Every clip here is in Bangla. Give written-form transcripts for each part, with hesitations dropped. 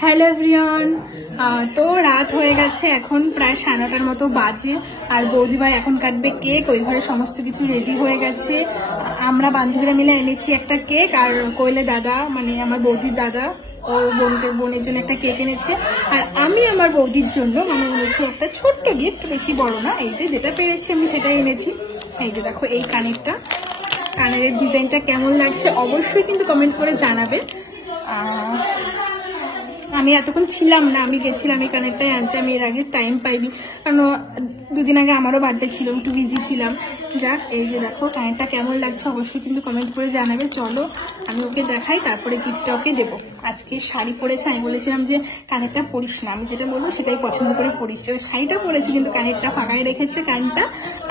হ্যালো এভরিওয়ান, তো রাত হয়ে গেছে, এখন প্রায় 9:30টার মতো বাজে। আর বৌদি ভাই এখন কাটবে কেক। ওই ঘরে সমস্ত কিছু রেডি হয়ে গেছে। আমরা বান্ধবীরা মিলে এনেছি একটা কেক, আর কোয়েলে দাদা মানে আমার বৌদির দাদা ওর বোনের জন্য একটা কেক এনেছে। আর আমি আমার বৌদির জন্য মানে এনেছি একটা ছোট্ট গিফট, বেশি বড় না। এই যে যেটা পেরেছি আমি সেটাই এনেছি। এই যে দেখো, এই কানের ডিজাইনটা কেমন লাগছে অবশ্যই কিন্তু কমেন্ট করে জানাবে। আমি এতক্ষণ ছিলাম না, আমি গেছিলাম এই কানেরটাই আনতে। আমি এর আগে টাইম পাইনি, কারণ দুদিন আগে আমারও বার্থডে ছিল, একটু বিজি ছিলাম। যাক, এই যে দেখো কানেরটা কেমন লাগছে অবশ্যই কিন্তু কমেন্ট করে জানাবে। চলো আমি ওকে দেখাই, তারপরে গিফটটা ওকে দেবো। আজকে শাড়ি পরেছে, আমি বলেছিলাম যে কানেরটা পরিস না, আমি যেটা বলবো সেটাই পছন্দ করে পরিস। ওই শাড়িটা পরেছি কিন্তু কানেরটা ফাঁকায় রেখেছে। কানটা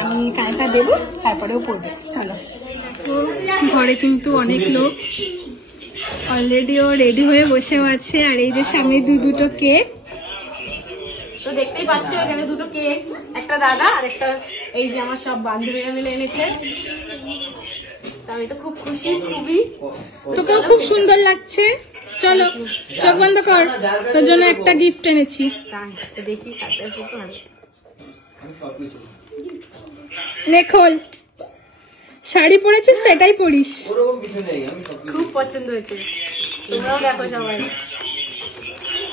আমি কানেরটা দেবো, তারপরেও পরবে। চলো, ঘরে কিন্তু অনেক লোক অলরেডি ও রেডি হয়ে বসেও আছে। আর এই যে সামনে দুটো কেক, তো দেখতেই পাচ্ছ এখানে দুটো কেক, একটা দাদা আর একটা এই যে আমার সব বান্ধবীরা মিলে এনেছে। আমি তো খুব খুশি, খুবই। তোকেও খুব সুন্দর লাগছে। চলো চোখ বন্ধ কর, তোর জন্য একটা গিফট এনেছি। দেখি নে খোল। শাড়ি পরেছিস তো, এটাই পরিস। খুব পছন্দ হয়েছে, তোমরাও দেখো সবাই।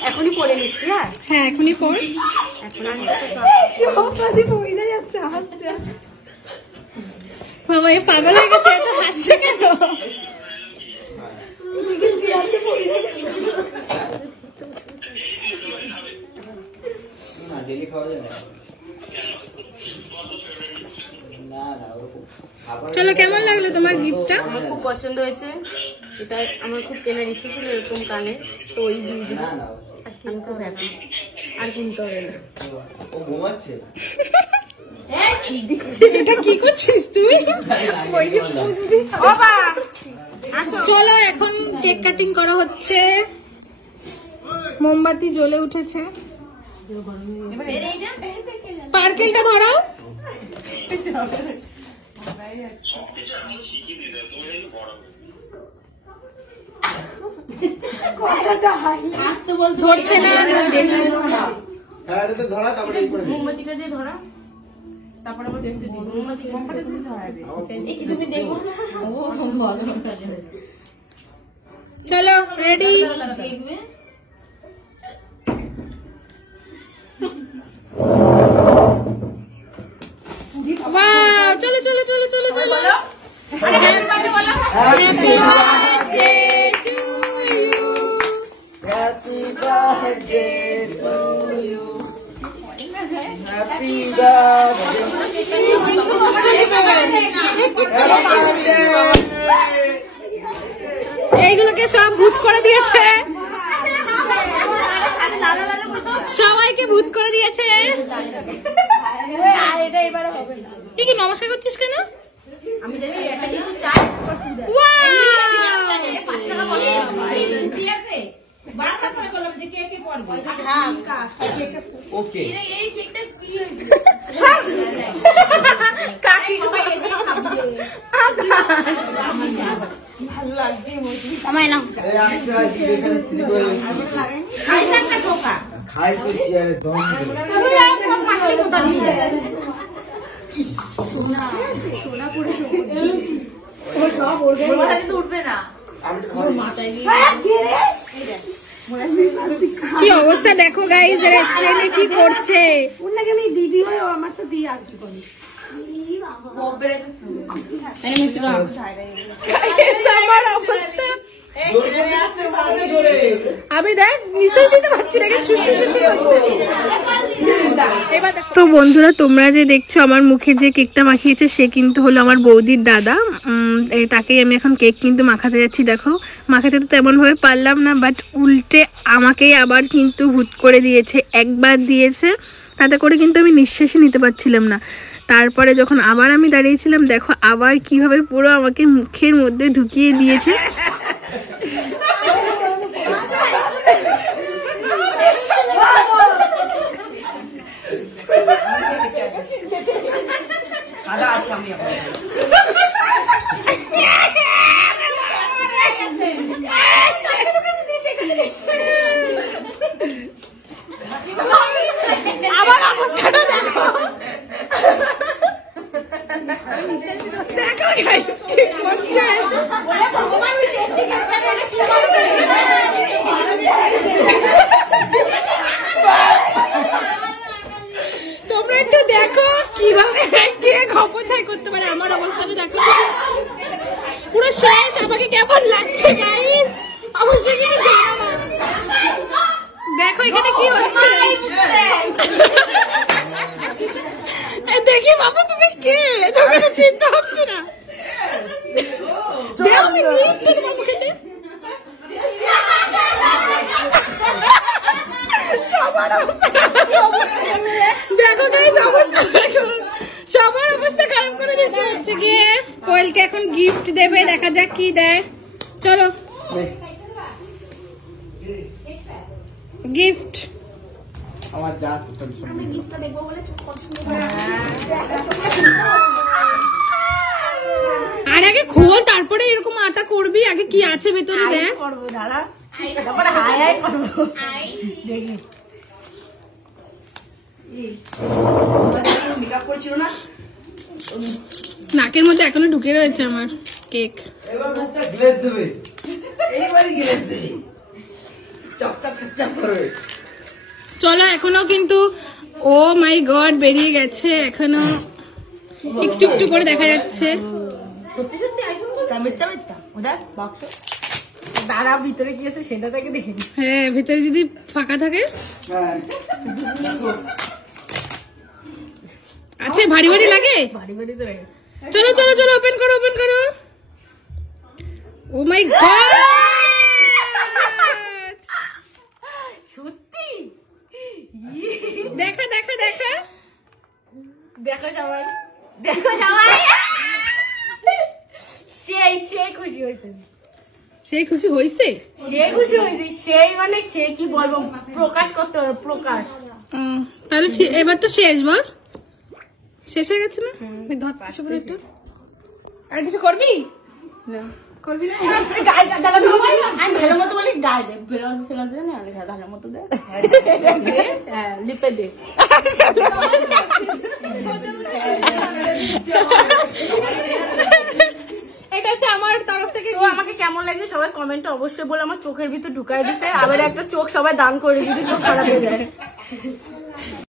এখনই পরে নিচ্ছি। হ্যাঁ এখনই পর। এখন আর যাচ্ছে হাসতে। বাবা এ পাগল হয়ে গেছে, এত হাসছে কেন? চলো, কেমন লাগলো তোমার গিফটটা? আমার খুব পছন্দ হয়েছে। এটা আমার খুব কেনার ইচ্ছে ছিল এরকম কানে, তো ওই দিয়ে দিল। আমি খুব হ্যাপি, আর কিনতে হবে না। এটা কি করছিস তুই? চলো এখন কেক কাটিং করা হচ্ছে। মোমবাতি জ্বলে উঠেছে। স্পার্কেলটা ধরাও। ধরছে না, মোমবাতিটা দিয়ে ধরা, তারপরে আবার দেখতে দিই। তুমি দেখো না। চলো রেডি। চলো চলো চলো চলো চলো। Happy birthday to you, happy birthday to you, happy birthday. এইগুলোকে সব ভূত করে দিয়েছে, সবাইকে ভূত করে দিয়েছে। কি নমস্কার করছিস কেন? আমি জানি একটা কিছু চাই। ঠিক আছে, বারবার করে বললাম যে কে কে পড়বে। হ্যাঁ ওকে। এই কেকটা কি হইছে? কাকি ভালো লাগছে মোটি। আমায় না খাই একটা ঠোকা খাই তো চেয়ারে দম দিল। তুমি একদম পাখি কথা নিয়ে সোনা সোনা করে ও সব ওরবে, ওটা তো উঠবে না। আমার মাথায় কি অবস্থা দেখো গাইস, রেস্টুরেন্টে কি করছে। ওর নাকি আমি দিদি হয়ে আমার সাথে আসছি কোন আমি দেখ নিশ্চয় দিতে পারছি না। তো বন্ধুরা, তোমরা যে দেখছো আমার মুখে যে কেকটা মাখিয়েছে সে কিন্তু হলো আমার বৌদির দাদা। তাকেই আমি এখন কেক কিন্তু মাখাতে যাচ্ছি। দেখো মাখাতে তো তেমন ভাবে পারলাম না, বাট উল্টে আমাকেই আবার কিন্তু ভূত করে দিয়েছে। একবার দিয়েছে, তাতে করে কিন্তু আমি নিঃশ্বাসই নিতে পারছিলাম না। তারপরে যখন আবার আমি দাঁড়িয়েছিলাম, দেখো আবার কিভাবে পুরো আমাকে মুখের মধ্যে ঢুকিয়ে দিয়েছে। এখানে কি হচ্ছে। দেখি বাবু তুমি কে, তোকে তো চিন্তা হচ্ছে না। দেখো গাইস অবস্থা, সবার অবস্থা খারাপ করে দিচ্ছে। হচ্ছে গিয়ে কোয়েলকে এখন গিফট দেবে, দেখা যাক কি দেয়। চলো গিফট। আমার যা আর আগে খোল, তারপরে এরকম আটা করবি। আগে কি আছে ভেতরে দেখ। করবো দাঁড়া, তারপরে হাই হাই করবো। দেখি মেকআপ করছিল না, নাকের মধ্যে এখনো ঢুকে রয়েছে আমার কেক। এবার মুখটা গ্লেজ দেবে, এইবারই গ্লেজ দেবে, চপ চপ চপ চপ করবে। চলো এখনো কিন্তু, ও মাই গড বেরিয়ে গেছে, এখনো একটু একটু করে দেখা যাচ্ছে। সত্যি সত্যি আইফোন মিথ্যা মিথ্যা ওদের বাক্স দাঁড়া, ভিতরে কি আছে সেটা থেকে দেখে নি। হ্যাঁ ভিতরে যদি ফাঁকা থাকে হ্যাঁ আছে, ভারী ভারী লাগে। বাড়ি বাড়ি তো রেখে চলো চলো চলো ওপেন করো ওপেন করো। ও মাই গড, সত্যি দেখা দেখা দেখা। দেখো সবাই, দেখো সবাই, সেই সেই খুশি হয়েছে, সেই খুশি হয়েছে, সেই খুশি হয়েছে, সেই মানে সে কি বলবো, প্রকাশ করতে হবে, প্রকাশ। তাহলে এবার তো শেষ, বল শেষ হয়ে গেছে না? ধর পাশে বলে একটু, আর কিছু করবি করবি না? আমি ভালো মতো বলি গায়ে দে, বেরোজ ফেলা যায় না, আমি ভালো মতো দে, হ্যাঁ লিপে দে। এটা হচ্ছে আমার তরফ থেকে। তো আমাকে কেমন লাগছে সবাই কমেন্টে অবশ্যই বলে। আমার চোখের ভিতর ঢুকাই দিতে, আবার একটা চোখ সবাই দান করে দিতে, চোখ খারাপ হয়ে যায়।